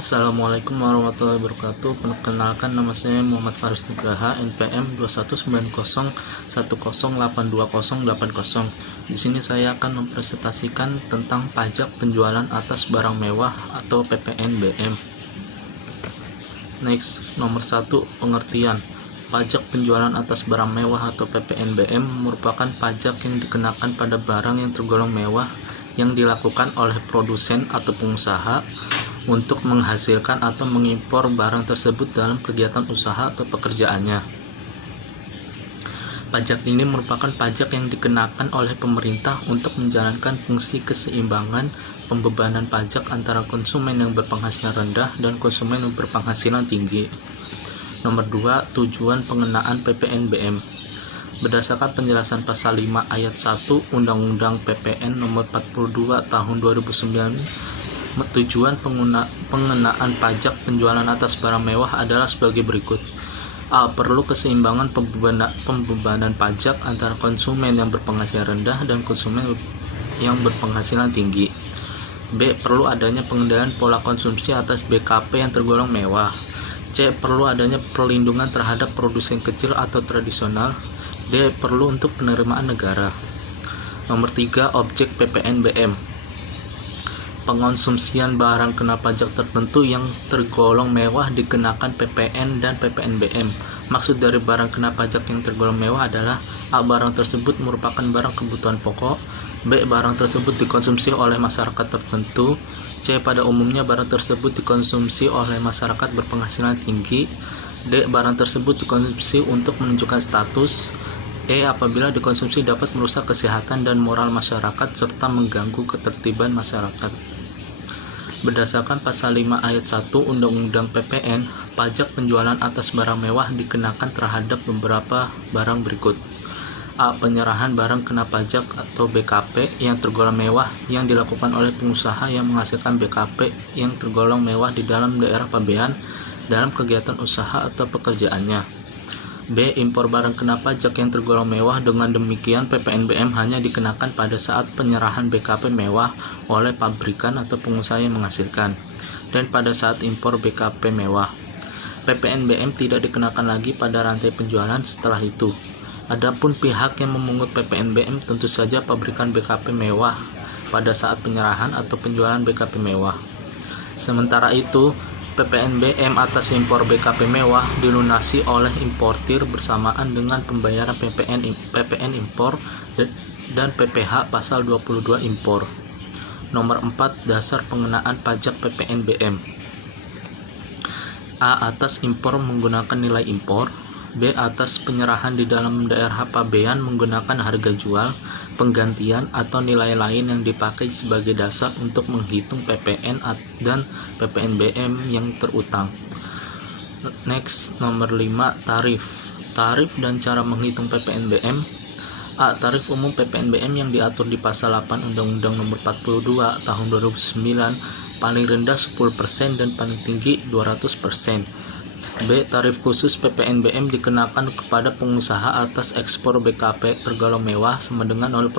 Assalamualaikum warahmatullahi wabarakatuh. Perkenalkan, nama saya Muhammad Faris Nugraha, NPM 2190110820080. Di sini saya akan mempresentasikan tentang pajak penjualan atas barang mewah atau PPNBM. Next, nomor 1, pengertian. Pajak penjualan atas barang mewah atau PPNBM merupakan pajak yang dikenakan pada barang yang tergolong mewah yang dilakukan oleh produsen atau pengusaha untuk menghasilkan atau mengimpor barang tersebut dalam kegiatan usaha atau pekerjaannya. Pajak ini merupakan pajak yang dikenakan oleh pemerintah untuk menjalankan fungsi keseimbangan pembebanan pajak antara konsumen yang berpenghasilan rendah dan konsumen yang berpenghasilan tinggi. Nomor 2, tujuan pengenaan PPNBM. Berdasarkan penjelasan pasal 5 ayat 1 Undang-Undang PPN nomor 42 tahun 2009, tujuan pengenaan pajak penjualan atas barang mewah adalah sebagai berikut. A. Perlu keseimbangan pembebanan pajak antara konsumen yang berpenghasilan rendah dan konsumen yang berpenghasilan tinggi. B. Perlu adanya pengendalian pola konsumsi atas BKP yang tergolong mewah. C. Perlu adanya perlindungan terhadap produsen kecil atau tradisional. D. Perlu untuk penerimaan negara. Nomor 3, objek PPNBM. Pengonsumsian barang kena pajak tertentu yang tergolong mewah dikenakan PPN dan PPNBM. Maksud dari barang kena pajak yang tergolong mewah adalah: A. Barang tersebut merupakan barang kebutuhan pokok. B. Barang tersebut dikonsumsi oleh masyarakat tertentu. C. Pada umumnya barang tersebut dikonsumsi oleh masyarakat berpenghasilan tinggi. D. Barang tersebut dikonsumsi untuk menunjukkan status. E. Apabila dikonsumsi dapat merusak kesehatan dan moral masyarakat serta mengganggu ketertiban masyarakat. Berdasarkan pasal 5 ayat 1 Undang-Undang PPN, pajak penjualan atas barang mewah dikenakan terhadap beberapa barang berikut. A. Penyerahan barang kena pajak atau BKP yang tergolong mewah yang dilakukan oleh pengusaha yang menghasilkan BKP yang tergolong mewah di dalam daerah pabean dalam kegiatan usaha atau pekerjaannya. B. Impor barang kena pajak yang tergolong mewah. Dengan demikian PPNBM hanya dikenakan pada saat penyerahan BKP mewah oleh pabrikan atau pengusaha yang menghasilkan, dan pada saat impor BKP mewah. PPNBM tidak dikenakan lagi pada rantai penjualan setelah itu. Adapun pihak yang memungut PPNBM tentu saja pabrikan BKP mewah pada saat penyerahan atau penjualan BKP mewah. Sementara itu, PPNBM atas impor BKP mewah dilunasi oleh importir bersamaan dengan pembayaran PPN impor dan PPh pasal 22 impor. Nomor 4, dasar pengenaan pajak PPNBM. A. Atas impor menggunakan nilai impor. B. Atas penyerahan di dalam daerah pabean menggunakan harga jual, penggantian, atau nilai lain yang dipakai sebagai dasar untuk menghitung PPN dan PPNBM yang terutang. Next, nomor 5, tarif. Tarif dan cara menghitung PPNBM. A. Tarif umum PPNBM yang diatur di pasal 8 Undang-Undang nomor 42 tahun 2009, paling rendah 10% dan paling tinggi 200%. B. Tarif khusus PPNBM dikenakan kepada pengusaha atas ekspor BKP tergolong mewah sama dengan 0%.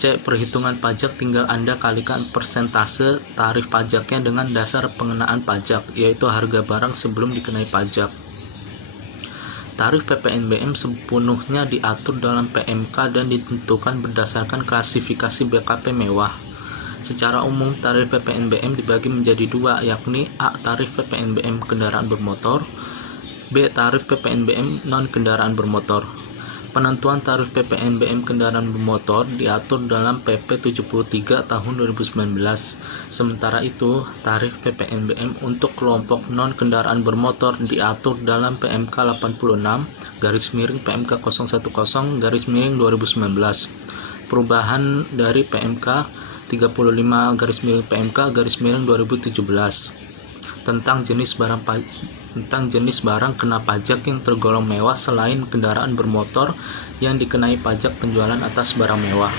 C. Perhitungan pajak tinggal Anda kalikan persentase tarif pajaknya dengan dasar pengenaan pajak, yaitu harga barang sebelum dikenai pajak. Tarif PPNBM sepenuhnya diatur dalam PMK dan ditentukan berdasarkan klasifikasi BKP mewah. Secara umum, tarif PPNBM dibagi menjadi dua, yakni A. Tarif PPNBM kendaraan bermotor. B. Tarif PPNBM non-kendaraan bermotor. Penentuan tarif PPNBM kendaraan bermotor diatur dalam PP 73 tahun 2019. Sementara itu, tarif PPNBM untuk kelompok non-kendaraan bermotor diatur dalam PMK 86 PMK 010 2019. Perubahan dari PMK 35 PMK 2017 tentang jenis barang kena pajak yang tergolong mewah selain kendaraan bermotor yang dikenai pajak penjualan atas barang mewah.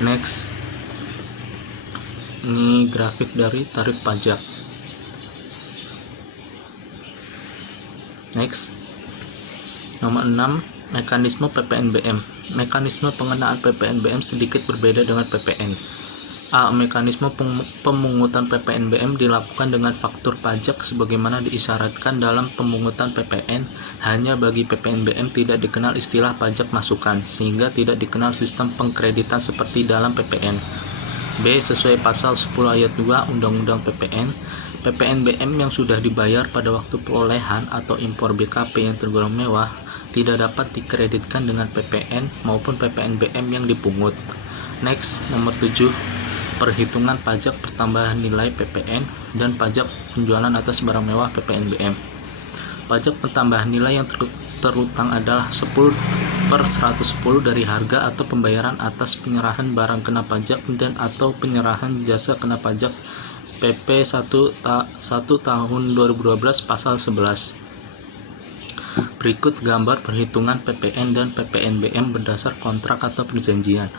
Next, ini grafik dari tarif pajak. Next, nomor 6, mekanisme PPNBM. Mekanisme pengenaan PPNBM sedikit berbeda dengan PPN. A. Mekanisme pemungutan PPNBM dilakukan dengan faktur pajak sebagaimana diisyaratkan dalam pemungutan PPN. Hanya bagi PPNBM tidak dikenal istilah pajak masukan, sehingga tidak dikenal sistem pengkreditan seperti dalam PPN. B. Sesuai pasal 10 ayat 2 Undang-Undang PPN, PPNBM yang sudah dibayar pada waktu perolehan atau impor BKP yang tergolong mewah tidak dapat dikreditkan dengan PPN maupun PPNBM yang dipungut. Next, nomor 7. Perhitungan pajak pertambahan nilai PPN dan pajak penjualan atas barang mewah PPNBM. Pajak pertambahan nilai yang terutang adalah 10/110 dari harga atau pembayaran atas penyerahan barang kena pajak dan atau penyerahan jasa kena pajak PP 1 tahun 2012 pasal 11. Berikut gambar perhitungan PPN dan PPNBM berdasar kontrak atau perjanjian.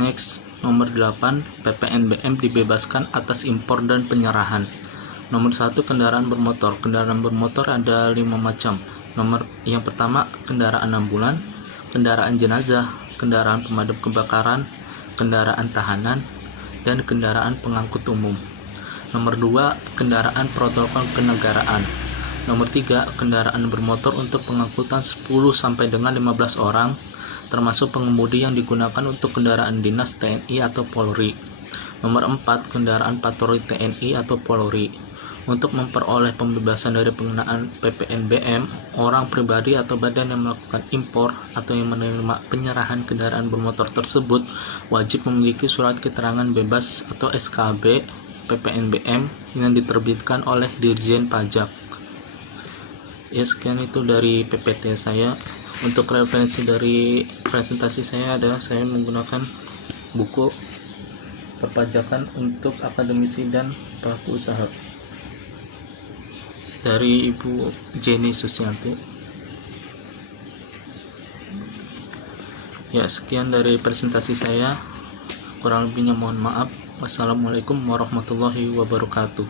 Next, nomor 8, PPNBM dibebaskan atas impor dan penyerahan. Nomor 1, kendaraan bermotor. Kendaraan bermotor ada 5 macam. Nomor yang pertama, kendaraan ambulan, kendaraan jenazah, kendaraan pemadam kebakaran, kendaraan tahanan, dan kendaraan pengangkut umum. Nomor 2, kendaraan protokol kenegaraan. Nomor 3, kendaraan bermotor untuk pengangkutan 10 sampai dengan 15 orang, termasuk pengemudi yang digunakan untuk kendaraan dinas TNI atau Polri. Nomor 4, kendaraan patroli TNI atau Polri. Untuk memperoleh pembebasan dari pengenaan PPNBM, orang pribadi atau badan yang melakukan impor atau yang menerima penyerahan kendaraan bermotor tersebut wajib memiliki surat keterangan bebas atau SKB PPNBM yang diterbitkan oleh Dirjen Pajak. Ya, sekian itu dari PPT saya. Untuk referensi dari presentasi saya adalah saya menggunakan buku perpajakan untuk akademisi dan pelaku usaha dari Ibu Jenny Susianti. Ya, sekian dari presentasi saya. Kurang lebihnya mohon maaf. Wassalamualaikum warahmatullahi wabarakatuh.